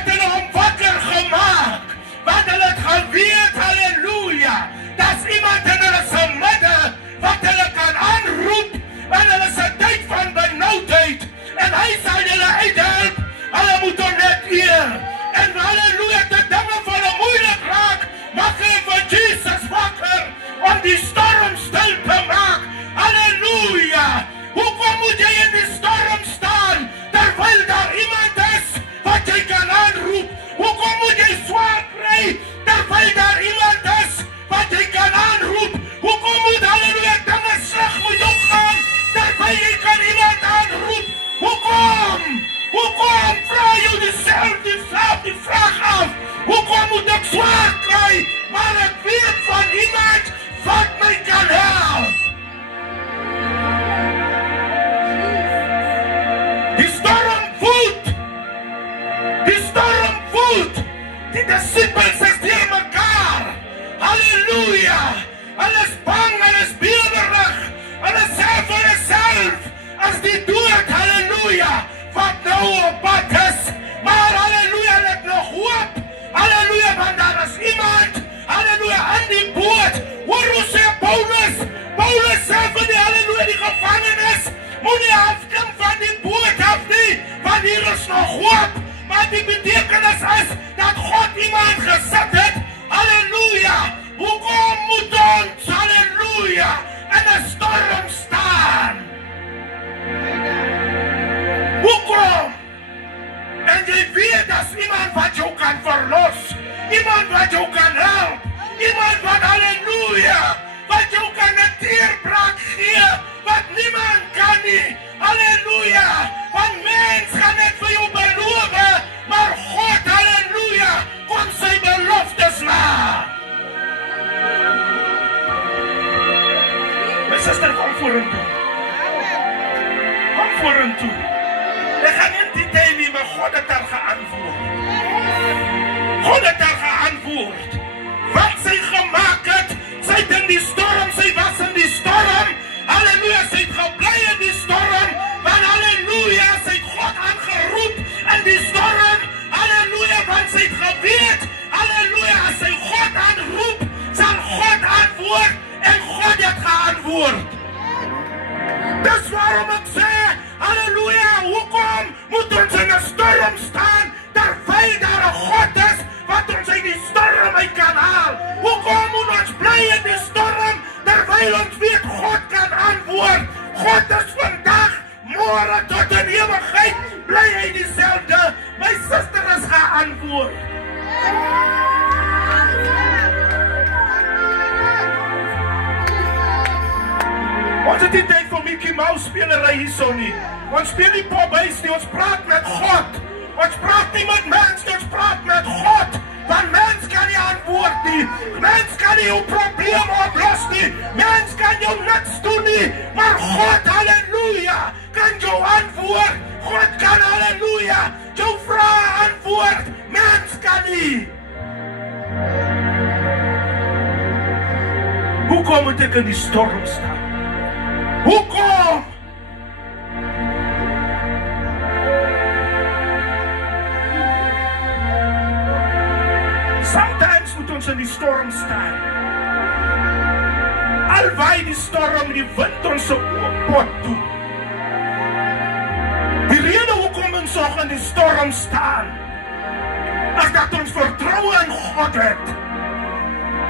het hulle hom wakker gemaak, want hulle het geweet, halleluja, dat iemand in hulle se midde wat hulle kan aanroep in hulle se tyd van benoudheid, en hy sal julle uithelp. Hulle moet hom net eer. En halleluja, die dinge van hulle moeilik raak, maak hulle vir Jesus wakker om die storm stil te maak. Halleluja. Hoekom moet jy in die storm staan terwyl daar iemand is wat jy kan aanroep? Hoekom moet jy swaar kry terwyl daar iemand is wat jy kan aanroep? Hoekom moet halleluja dinge sleg met jou gaan terwyl jy kan iemand aanroep? Hoekom? Hoekom vra jy die vraag af? Hoekom moet ek swaar kry, maar ek weet van iemand wat my kan help? Die storm voelt. Die disciples is deur mekaar. Halleluja. Hulle is bang, hulle is bewerig. Hulle sê vir hulself, as die dood, halleluja, wat nou op pad is. Maar halleluja, hulle het nog hoop. Halleluja, want daar is iemand, halleluja, in die boot. Hoor hoe sê Paulus? Paulus sê vir die, halleluja, die gevangenis, moenie afkom van die boot af nie, want hier is nog hoop. Maar die betekenis is, dat God iemand gesit het, halleluja. Hoekom moet ons, halleluja, in 'n storm staan? Hoekom? En jy weet, dat is iemand wat jou kan verlos, iemand wat jou kan help, iemand wat, halleluja, wat jou kan 'n teerbraak gee, wat niemand kan nie, halleluja, want mens gaan net vir jou beloof, maar God, halleluja, kom sy beloftes na. My suster, kom vorentoe. Kom vorentoe. Ek gaan nie detail nie, maar God het daar geantwoord. God het daar geantwoord. Wat sy gemaak het, sy het in die storm, sy was in die storm. Halleluja, sy het gebly in die storm, want halleluja, sy het God aangeroep in die storm. Halleluja, want sy het geweet, halleluja, as sy God aanroep, sal God antwoord, en God het geantwoord. Dis waarom ek sê, halleluja, hoekom moet ons in 'n storm staan, terwyl daar 'n God is, wat ons uit die storm uit kan haal? Hoekom moet ons bly in die storm, terwyl ons weet God kan antwoord? God is vandag, môre tot in ewigheid, bly hy dieselfde. My suster is geantwoord. Ons het nie tyd vir Mickey Mouse spelery hierso nie. Ons speel nie popbuis nie, ons praat met God. Ons praat nie met mens nie, ons praat met God. Want mens kan nie antwoord nie. Mens kan nie jou probleem oplos nie. Mens kan jou niks doen nie. Maar God, halleluja, kan jou antwoord. God kan, halleluja, jou vraag antwoord. Mens kan nie. Hoekom moet ek in die storm staan? Hoekom? Sometimes moet ons in die storm staan. Alwaar die storm, die wind ons op pot toe. Die rede hoekom ons ook in die storm staan, is dat ons vertroue in God het.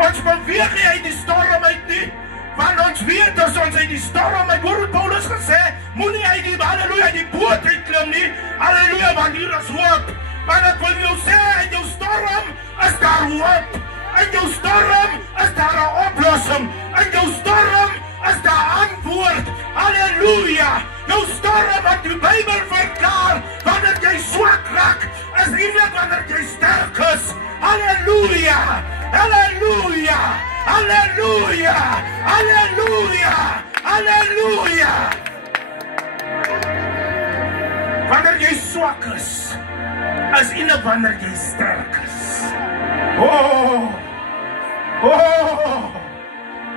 Ons beweeg nie uit die storm uit nie, want ons weet as ons uit die storm uit, hoor Paulus gesê, moenie uit die, halleluja, die boot uitklim nie, halleluja, want hier is hoop. Maar ek wil jou sê, in jou storm is daar hoop. In jou storm is daar 'n oplossing. In jou storm is daar antwoord. Halleluja. Jou storm wat die Bybel verklaar, wanneer jy swak raak, is eintlik wanneer jy sterk is. Halleluja. Halleluja. Halleluja. Halleluja. Halleluja. Wanneer jy swak is eintlik wanneer jy sterk is.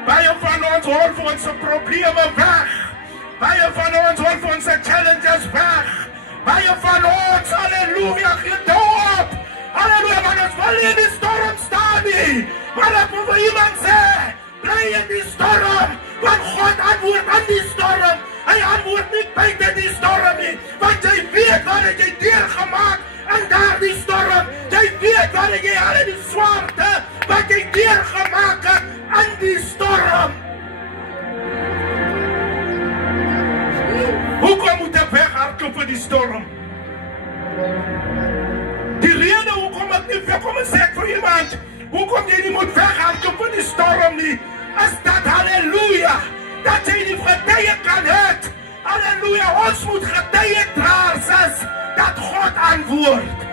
Baie van ons hoor vir ons probleme weg. Baie van ons hoor vir ons challenges weg. Baie van ons, halleluja, gee toe op. wil nie in die storm staan nie. Maar ek wil vir iemand sê, bly in die storm, want God antwoord aan die storm. Hy antwoord nie buite die storm nie, want jy weet wat het jy deurgemaak in daardie storm. Jy weet wat het jy al in die swaarte, wat jy deurgemaak het in die storm. Hoekom moet ek weghardloop vir die storm? Die rede hoekom ek nie wegkom en sê vir iemand, hoekom jy nie moet weghardloop vir die storm nie, is dat, halleluja, dat jy die getuie kan het. Halleluja, ons moet getuie draers is, dat God antwoord.